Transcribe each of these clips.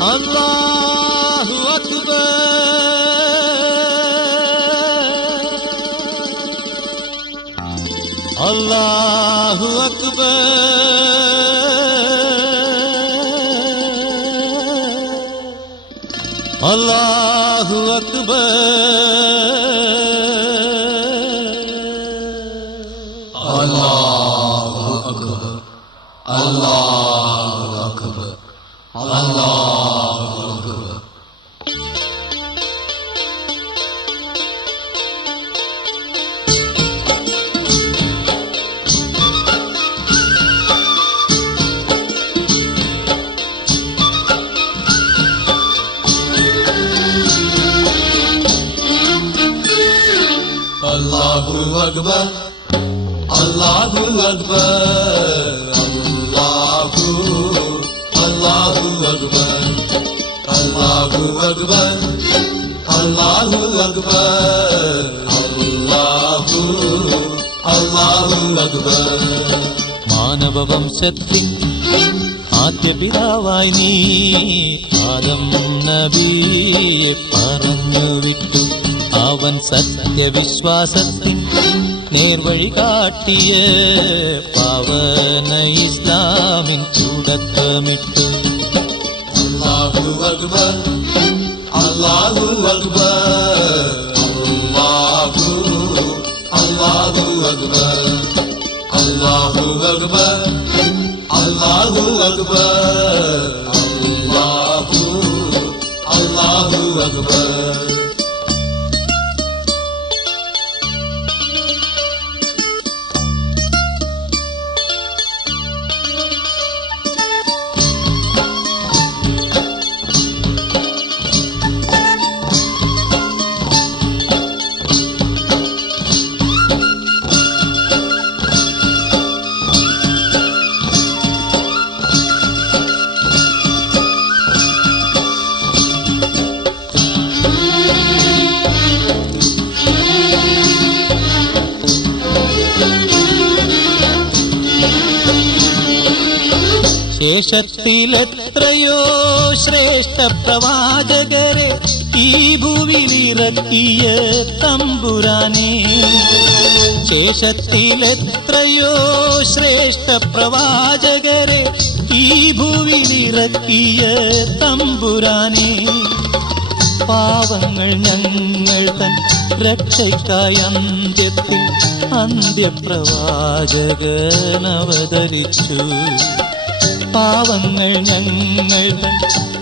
Allahu Akbar, Allahu Akbar, Allahu Akbar, Allahu Akbar, Allahu Akbar, Allahu Akbar. Allahu Akbar, Allahu Akbar, Allahu Akbar, Allahu Akbar, Allahu Akbar, Allahu Akbar. മാനവവംശത്തിൻ ആദ്യ പിതാവായി നീ ആദം നബിയെ പറഞ്ഞു വിട്ടു. അവൻ സത്യവിശ്വാസത്തിൻ നേർവഴി കാട്ടിയ പാവന ഇസ്ലാമിൻ തുടക്കമിട്ടു. Allahu Akbar, Allahu Akbar, Allahu Akbar, Allahu Akbar, Allahu Akbar, Allahu Akbar. ശേഷത്തിലെത്രയോ ശ്രേഷ്ഠ പ്രവാചകരെ ഈ ഭൂവിലിറക്കിയ തമ്പുരാനേ. ശേഷത്തിലെത്രയോ ശ്രേഷ്ഠ പ്രവാചകരെ ഈ ഭൂവിലിറക്കിയ തമ്പുരാനേ. പാവങ്ങൾ ഞങ്ങൾ തൻ രക്ഷയ്ക്കായി അന്ത്യത്തിൽ അന്ത്യപ്രവാചകനവതരിച്ചു. പാവങ്ങൾ ഞങ്ങൾ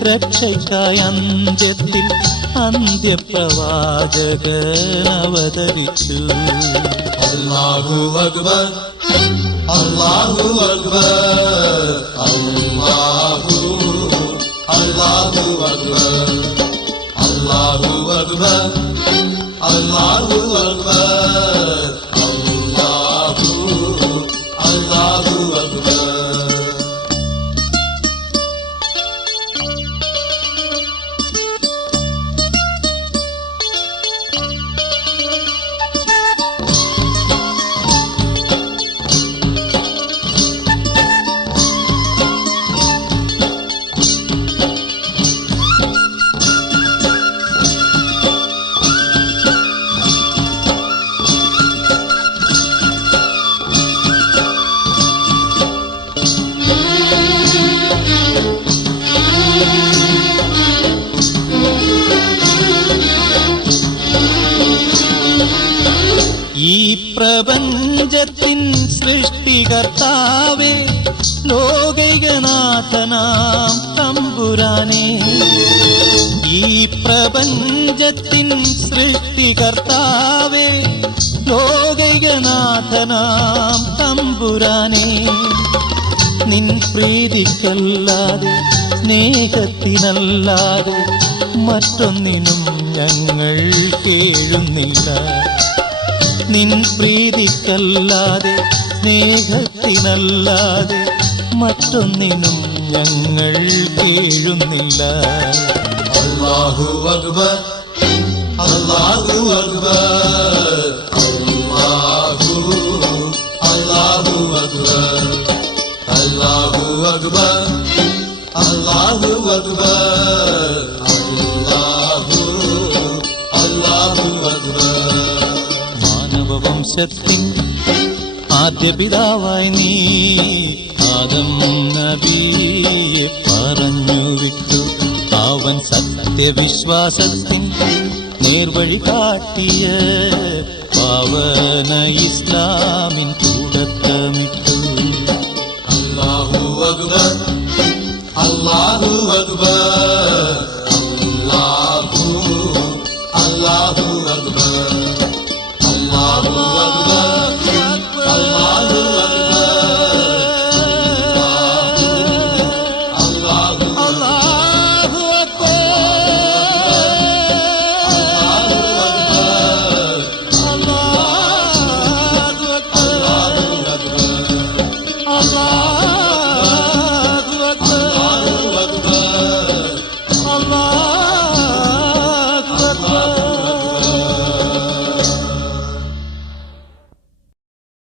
രക്ഷയ്ക്കായി അന്ത്യത്തിൽ അന്ത്യപ്രവാചകനവതരിച്ചു. Allahu Akbar, Allahu Akbar, Allahu Akbar, Allahu Akbar, Allahu Akbar, Allahu Akbar. ഈ പ്രപഞ്ചത്തിൻ സൃഷ്ടികർത്താവേ, ലോകൈകനാഥനാം തമ്പുരാനേ. ഈ പ്രപഞ്ചത്തിൻ സൃഷ്ടികർത്താവേ, ലോകൈകനാഥനാം തമ്പുരാനേ. നിൻ പ്രീതിക്കല്ലാതെ സ്നേഹത്തിനല്ലാതെ മറ്റൊന്നിനും ഞങ്ങൾ കേഴുന്നില്ല. നിൻ പ്രീതിക്കല്ലാതെ സ്നേഹത്തിനല്ലാതെ മറ്റൊന്നിനും ഞങ്ങൾ കേഴുന്നില്ല. Allahu Akbar, Allahu Akbar, Allahu Akbar, Allahu Akbar, അല്ലാഹു അക്ബർ അല്ലാഹു അക്ബർ. മാനവവംശത്തിൻ ആദ്യ പിതാവായി നീ ആദം നബിയെ പറഞ്ഞു വിട്ടു. അവൻ സത്യവിശ്വാസത്തിൻ നേർവഴി കാട്ടിയ പാവന ഇസ്ലാമിൻ തുടക്കമിട്ടു. അല്ലാഹു അക്ബർ അല്ലാഹു അക്ബർ